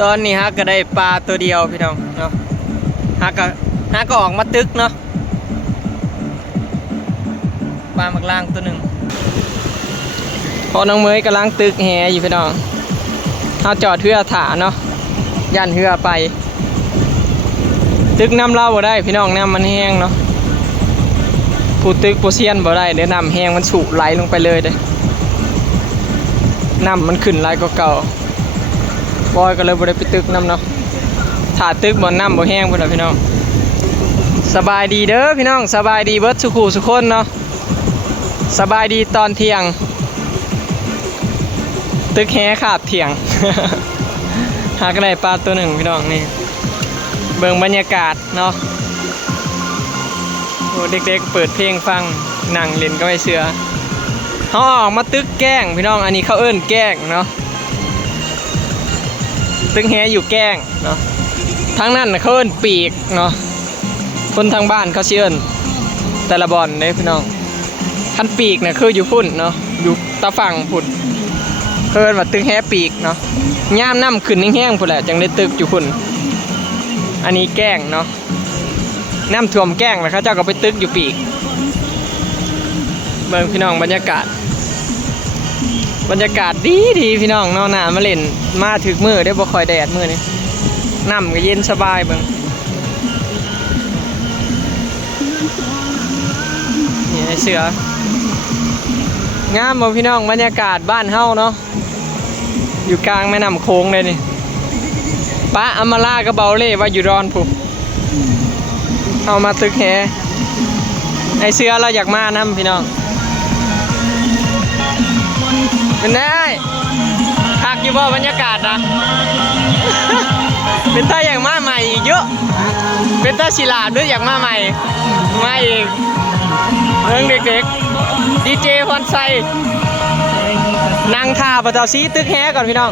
ตอนนี้ฮะก็ได้ปลาตัวเดียวพี่น้องเนาะฮะก็ออกมาตึกเนาะปลาหมักล่างตัวหนึ่งพอน้องเมยกำลังตึกแหอยู่พี่น้องเขาจอดเรือถาเนาะยันเรือไปตึกน้ำเล่าบ่ได้พี่น้องน้ำมันแห้งเนาะผู้ตึกผู้เซียนบ่ได้เดี๋ยวน้ำแห้งมันสูบไหลลงไปเลยเด้น้ำมันขึ้นไหลก็เก่าบอยก็เลยบ่ได้ไปตึกน้ำเนาะถ้าตึกบ่น้ำบ่แห้งพุ่นล่ะพี่น้องสบายดีเด้อพี่น้องสบายดีเบิดสุขุสุขคนเนาะสบายดีตอนเที่ยงตึกแหขาบเที่ยง หากได้ปลาตัวหนึ่งพี่น้องนี่เบิ่งบรรยากาศเนาะโอ้เด็กๆเปิดเพลงฟังนั่งเล่นก็ไม่เสือเขาออกมาตึกแกล้งพี่น้องอันนี้เขาเอิ้นแกล้งเนาะตึกแหอยู่แกล้งเนาะทั้งนั้นเขาเอิ้นปีกเนาะคนทางบ้านเขาเชื่อแต่ละบอนเลยพี่น้องคันปีกเนี่ยคืออยู่พุ่นเนาะอยู่ตะฝั่งพุ่นเอิ้นว่าตึกแหปีกเนาะย่ามน้ำขึ้นแห้งๆพุ่นแหละจังได้ตึกอยู่พุ่นอันนี้แกล้งเนาะน้ำท่วมแกล้งแล้วเขาเจ้าก็ไปตึกอยู่ปีกเบิ่งพี่น้องบรรยากาศดีพี่น้องเนาะหน้ามาเล่นมาถึกมือได้บ่ค่อยแดดมือนี่น้ำก็เย็นสบายเบิ่งนี่ไอ้เสืองามบ่พี่น้องบรรยากาศบ้านเฮาเนาะอยู่กลางแม่น้ำโค้งเลยนี่ป้าอำมาลากับเบาเล่ว่าอยู่ดอนผูกเอามาตึกแหไอเสือเราอยากมานำพี่น้องเป็นได้คักอยู่บ่บรรยากาศนะ เป็นตาอย่างมาใหม่อีกเยอะเป็นตาศิลาด้วยอยากมาใหม่มาอีกเรื่องเด็กๆดีเจพรไซนั่งท่าประตูซีตึกแฮก่อนพี่น้อง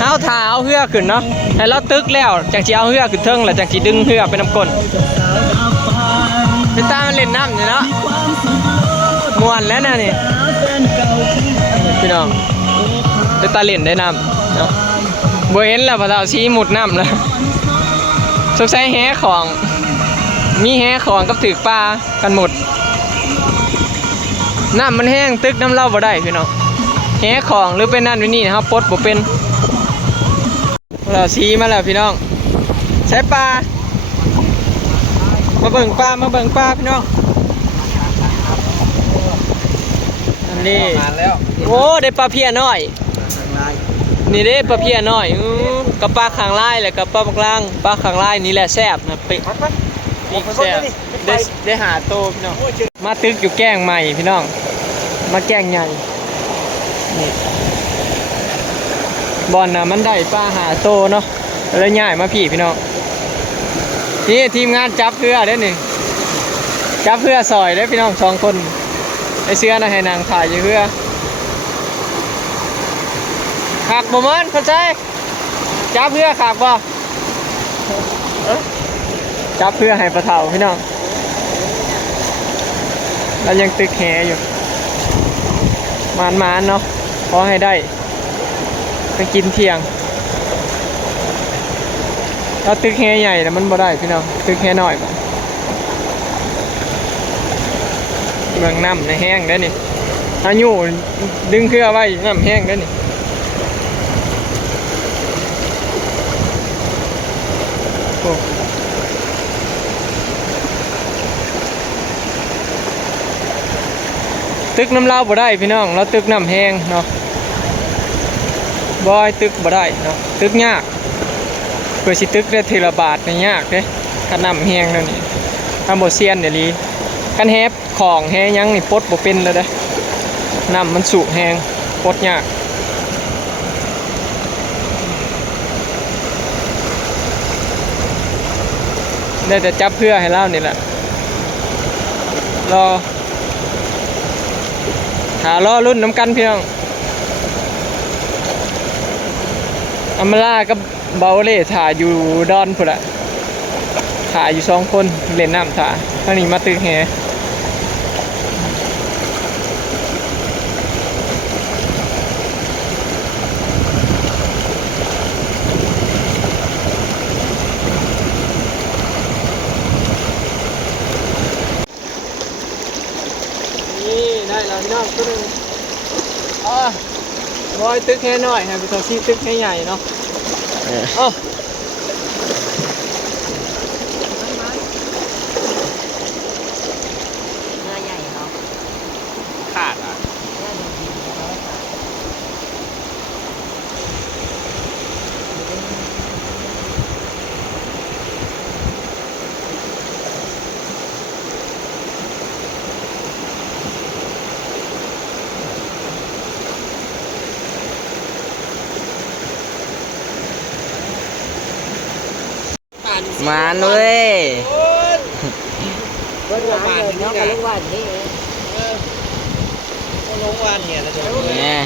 เอาท่าเอาเหือขึ้นเนาะให้เราตึกแล้วจากจีเอาเหือขึ้นเทิงแล้วจากจีดึงเหือไปน้ำก้นเป็นตามันเล่นน้ำอยู่เนาะมวนแล้วนะนี่พี่น้องเป็นตาเล่นได้น้ำเนาะบ่เห็นแล้วประตูซีหมุดน้ำแล้วสงสัยแฮของมีแฮของกับถือปลากันหมดน้ำมันแห้งตึกน้ำเล่าบ่ได้พี่น้องแหของหรือเป็นนั่นเป็นนี่นะครับปดบ่เป็นเราซีมาแล้วพี่น้องใช้ปลามาเบิ่งปลาพี่น้องอันนี้โอ้ได้ปลาเพี้ยน้อยนี่ได้ปลาเพี้ยน้อยกับปลาขางลายแหละกับปลาบางปลาขางลายนี่แหละแซ่บนะปีแซ่บได้หาโตพี่น้องมาตึกอยู่แกล้งใหม่พี่น้องมาแกล้งใหญ่นี่บอลน่ะมันได้ปลาหาโตเนาะแล้วง่ายมาพี่น้องนี่ทีมงานจับเพื่อได้หนึ่งจับเพื่อซอยได้พี่น้อง2 คนไอเสื้อนะให้นางถ่ายอยู่เพื่อขากบ่มันเข้าใจจับเพื่อขากบ่จับเพื่อให้ปลาเถ่าพี่น้องแล้วยังตึกแหอยู่มานเนาะขอให้ได้ไปกินเที่ยงเราตึกแหใหญ่แต่มันบ่ได้พี่น้องตึกแหน้อยเมืองน้ำในแห้งได้นี่อายุดึงเครือไว้น้ำแห้งได้นี่ตึกน้ำเล่าบ่ได้พี่น้องเราตึกน้ำแห้งเนาะบอยตึกบ่ได้เนาะตึกยากเพื่อสิตึกได้ทีละบาทนี่ยากเด้ถ้าน้ำแห้งแล้วนี่ถ้าบ่เซียนเดี๋ยวนี้กันแฮบของแฮยังนี่ปดบ่เป็นเลยเด้น้ำมันสูงแห้งปดยากได้แต่จับเพื่อให้เล่านี่แหละรอรุ่นน้ำกันพี่น้องอำมาลากับเบาเล่ถ่าอยู่ดอนพุ่นละถ่าอยู่2 คนเล่นน้ำถ่าอันนี้มาตึกแห ต อยตึกแค่น้อยให้ไปต่อที่ตึกแค่ใหญ่เนาะเอ้า เนื้อใหญ่เนาะ ขาดอ่ะ เนื้อดีๆเนาะ มาเลย เบิ้ลหลังเลยเนาะกับลูกวันนี่ ลงวานเนี่ยนะจ๊ะ เนี่ย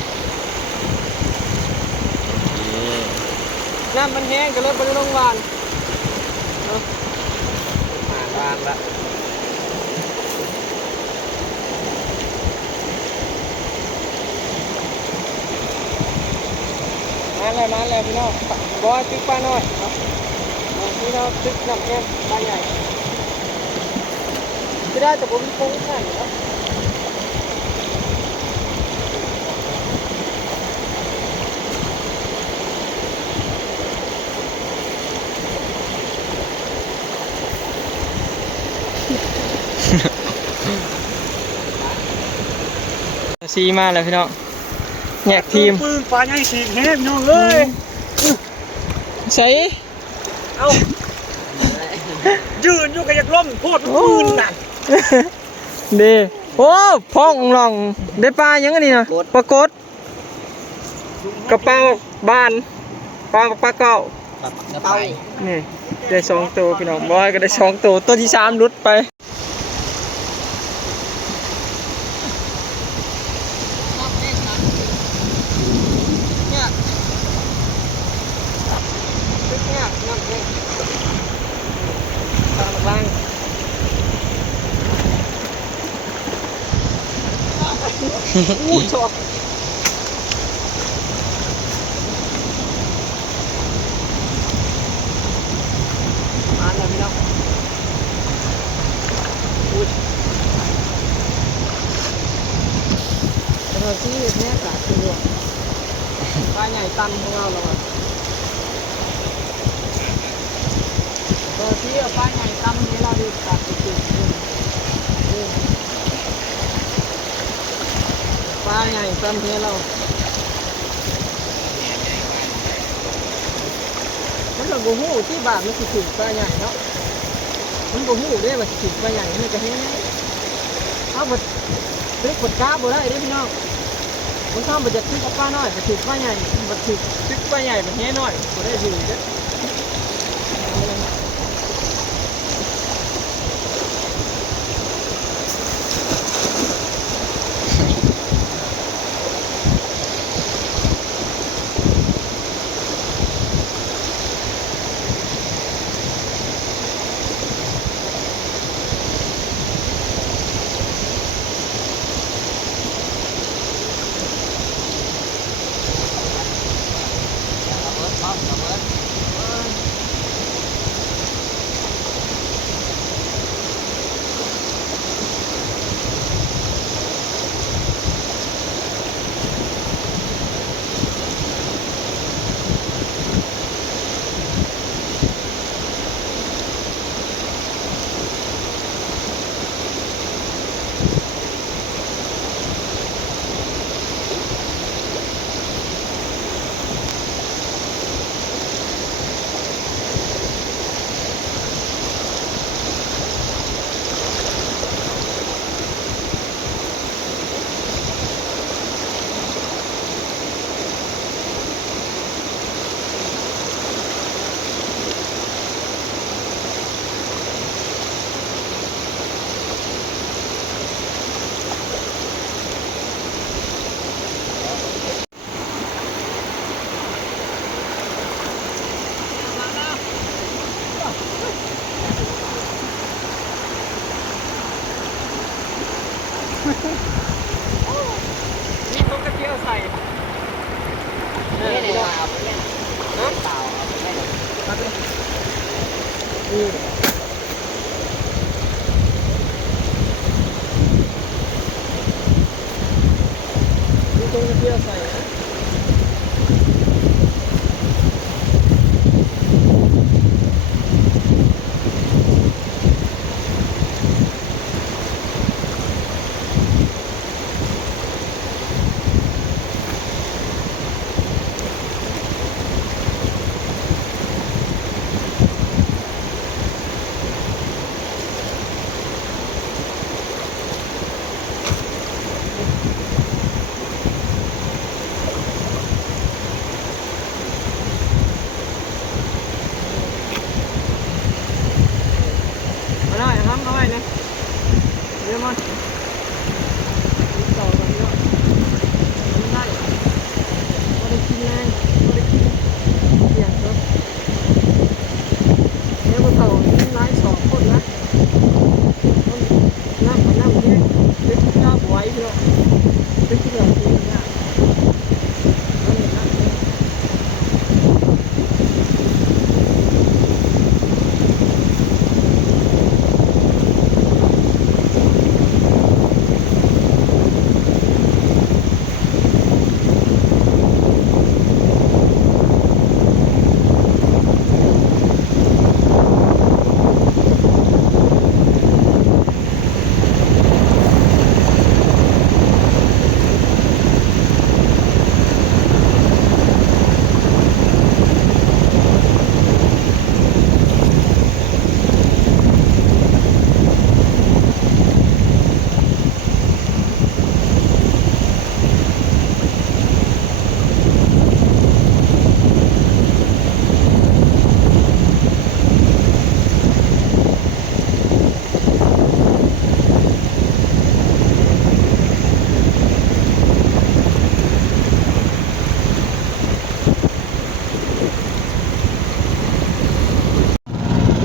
น้ำมันแห้งก็เลยไปลงวาน วานละ มาเลยพี่น้องบอยตึกป้าน้อยพี่น้องตึกน้ำแห้งป้าใหญ่จะได้แต่ผมคงขันครับซีมาแล้วพี่น้องแยกทีม ปืนปลาใหญ่สีแห้งน้องเอ้ย ใส่ เอ้ายืนอยู่กับยักล้มโคตรปืนน่ะ เด้โอ้พ่องหลองได้ปลายังไงนี่นะปลากดกระเป๋าบ้านปลาเก่า เป่า นี่ได้2ตัวพี่น้องบอยก็ได้2ตัวตัวที่3หลุดไปอู้ชอบมาแล้วพี่น้องอุ้ยเราที่แม่กะคือปลาใหญ่ตันของเราแล้วเราที่ปลาใหญ่ตันนี้เราดีกัดจุดปลาใหญ่ตันนี้เรามันก็บ่ฮู้ที่บาทมันสิถึงปลาใหญ่เนาะมันบ่ฮู้เด้ว่าสิถึงปลาใหญ่มันก็แห้งเอาบ่ตึกบ่กล้าบ่ได้เด้พี่น้องมันทำบ่จะตึกปลาน้อยบ่ถึงปลาใหญ่บ่ถึงตึกปลาใหญ่มันแห้งน้อยบ่ได้อยู่เด้นี่เขากระเทียวใส่ ไม่ได้ว่าเอาไปเล่น ฮะ เป่าเอาไปเล่น นี่ตรงกระเทียวใส่นะ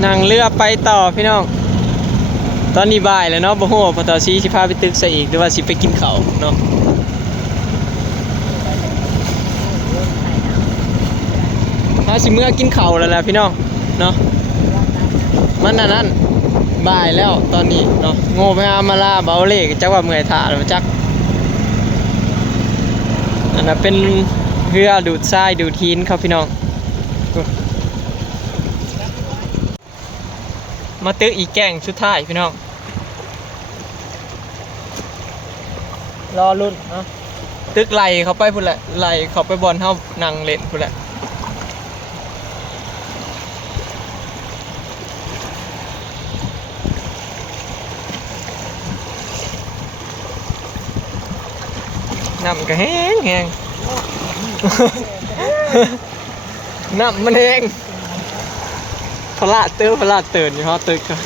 นั่งเรือไปต่อพี่น้องตอนนี้บ่ายแล้วเนาะบ่ฮู้ว่าพอต่อซีสิพาไปตึกซะอีกหรือว่าสิไปกินข้าวเนาะเฮาสิเมื่อกินข้าวแล้วแหละพี่น้องเนาะมันนั่นบ่ายแล้วตอนนี้เนาะโง่ไปหามาลาเบาเล่จักว่าเมื่อยท่าแล้วจักอันนั้นเป็นเรือดูดทรายดูดหินครับพี่น้องมาตึกอีกแก่งสุดท้ายพี่น้องรอรุ่นเนาะตึกไหลเขาไปพุ่นแหละไหลเขาไปบอลเฮานั่งเล่นพุ่นแหละน้ำก็แห้งแห้ง น้ำมันแห้งพลาดตื่นอยู่ฮะตึกอะ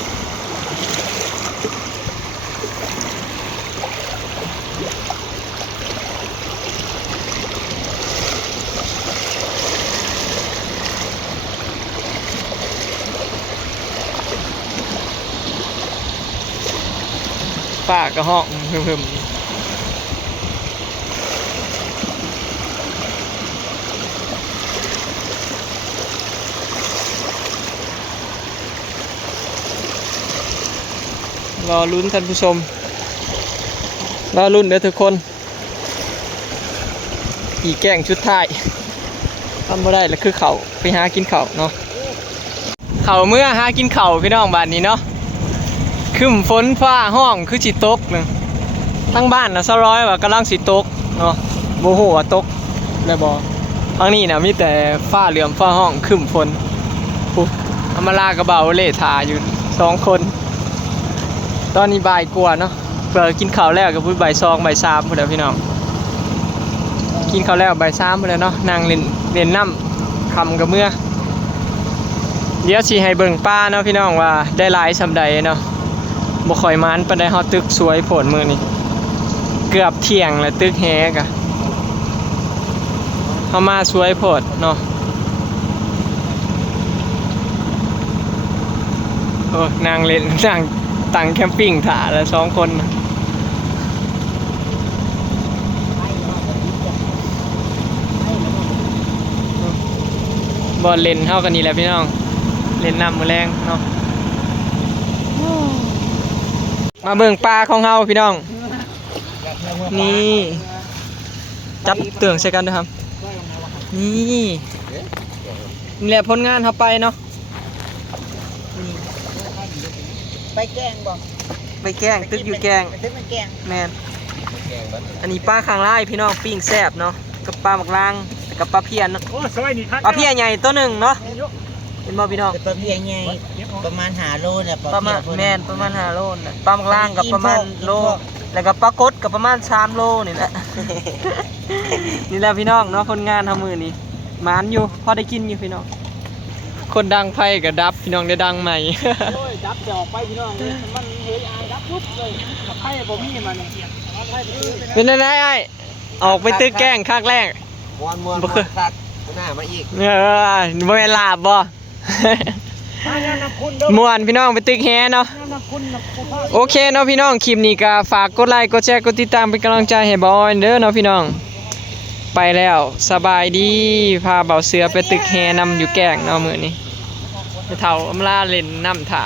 ฝ้ากระห้องหึมรอลุ้นท่านผู้ชมรอลุ้นเด้อทุกคนอีแกงชุดท้ายทำบ่ได้แล้วคือเขาไปหากินเขาเนาะเขาเมื่อหากินเขาพี่น้องบ้านนี้เนาะคืมฝนฟ้าห้องคือสิตกนึงทั้งบ้านนะซะร้อยว่ากำลังสิตกเนาะโมโหว่าตกได้บ่ทางนี้นะมีแต่ฟ้าเหลื่อมฟ้าห้องคืมฝนปุ๊บเอามาลากระเบาเล่ทาอยู่2 คนตอนนี้บ่ายกว่าเนาะเปิดกินข้าวแล้วกับพุ่บ่าย2บ่าย3พุ่นแล้วพี่น้องกินข้าวแล้วบ่าย3พุ่นแล้วเนาะนั่งเล่นน้ำคำกับเมื่อเดี๋ยวสิให้เบิ่งป้าเนาะพี่น้องว่าได้หลายสำใดเนาะบ่ค่อยมันปานใดเฮาตึกสวยโผล่มื้อนี้เกือบเที่ยงแล้วตึกแฮกะเฮามาสวยโพดเนาะโอ้นั่งเล่นนั่งตั้งแคมปิ้งถ่าแล้ว2 คนบอลเล่นเท่ากันนี่แหละพี่น้องเล่นน้ำมือแรงเนาะมาเบิ่งปลาของเฮาพี่น้องนี่จับเตืองใส่กันด้วยครับนี่นี่แหละผลงานเขาไปเนาะ ไปแกงบ่ ไปแกงตึกอยู่แกง ตึกมันแกง แมนอันนี้ปลาข้างไร่พี่น้องปิ้งแซ่บเนาะกับปลาหมักล่างกับปลาเพียนเนาะ โอ้ซอยนี่ครับ ปลาเพียนใหญ่ตัวหนึ่งเนาะเห็นบ่พี่น้อง แต่ตัวเพียงไงประมาณ5 โลเนี่ย ประมาณแมนประมาณ5 โลนะปลาหมักล่างกับประมาณโลแล้วก็ปลากดกับประมาณ3 โลนี่แหละ นี่แหละพี่น้องเนาะคนงานทำมือนี่หมานอยู่พอได้กินอยู่พี่น้องคนดังไฟกับดับพี่น้องได้ดังใหม่ โอ้ยดับจะออกไปพี่น้องเลยมันเฮ้ยอายดับปุ๊บเลยกับไพ่บ่มีมันเอาไพ่ไปซื้อ เป็นไงไอ้ออกไปตึกแกล้งครั้งแรก มวนคักหน้ามาอีก บ่แม่นลาบบ่ ม่วนพี่น้องไปตึกแฮเนาะโอเคเนาะพี่น้องคลิปนี้ก็ฝากกดไลค์กดแชร์กดติดตามเป็นกำลังใจให้บอยเด้อเนาะพี่น้องไปแล้วสบายดีพาเบาเสือไปตึกแฮนำอยู่แกล้งเนาะมื้อนี้ไปเฒ่าอำลาเล่นน้ำถ่า